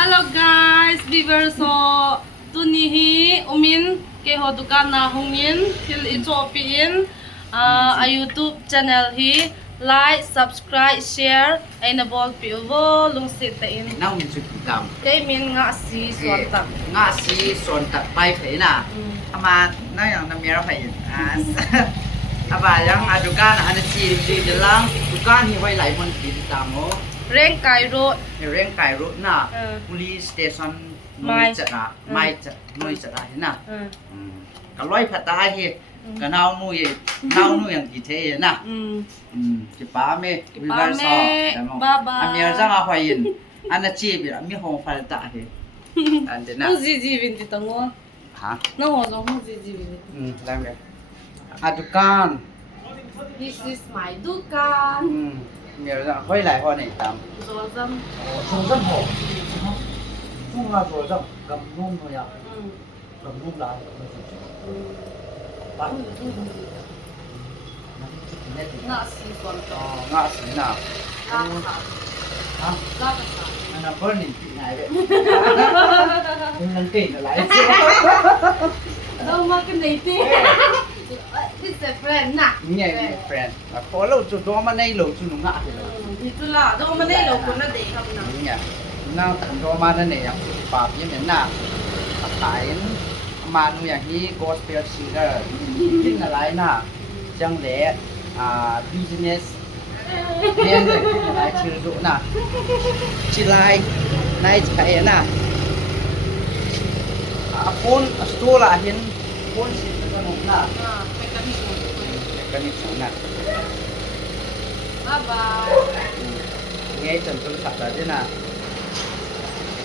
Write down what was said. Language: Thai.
Hello guys, viewers so tuni hi umin ke ho dukan na hungin til Ethiopian a YouTube channel hi like, subscribe, share aina bol pi wo lung sit ta in น้ามีสุดกรรม ke min nga si swan tak ง่าซีส่วนตัดไปเผยน่ะอามาน้าอย่างน้ำเมียเราเผยอาบายังอาดุการอันจีเดลังดุการที่ไว้ไหลมันติดตามโอ้ reng kai ro ในเรื่องไก่รุดน่ะ police station ไม่จะนะไม่จะเห็นน่ะก็ร้อยผัดตาเฮก็น่าหนุ่ยอย่างกี่เทน่ะจิป้าเมวิวาร์ซอแต่มองอันเมียจังอาหอยยินอันนั้นจีบมีห้องผัดตาเฮอันเดน่ะ hu ji ji vin ti tango ฮะ no ho zo hu ji ji vin ได้ไหมอาดุการ this is my dukan เมียจังค่อยไหลพอนี่ตาม zo zam โซซันโหช่วงเราโซซันกำนุ่มเลยอ่ะกำนุ่มลายไป nga si swan อ๋อ tak งาสีน่ะ la ka ฮะ la ka อันนั้นเพิ่นนี่ที่ไหนเว้ยมันเก่งอะไร đâu mà cái này thì this is a friend nè นี่ไงเฟรนด์พอเราจุดตัวมันในหลงจุดงะเลย thì tôi là đâu mà đây đâu cũng là để không nào นี่ไงน่าตัวมานั่นเนี่ยปราบยิ่งเหมือนน่ะขายมาดูอย่างนี้ gospel singer ยิ่งอะไรน่ะจังแหล่business เนี่ยเลยอะไรชื่อดุน่ะชื่อไรนายใครน่ะคนสตูล่ะเห็นคนสิสนุกน่ะ กันอีก2น่ะ bye bye ไงจนโทรศัพท์แล้วด้วยน่ะ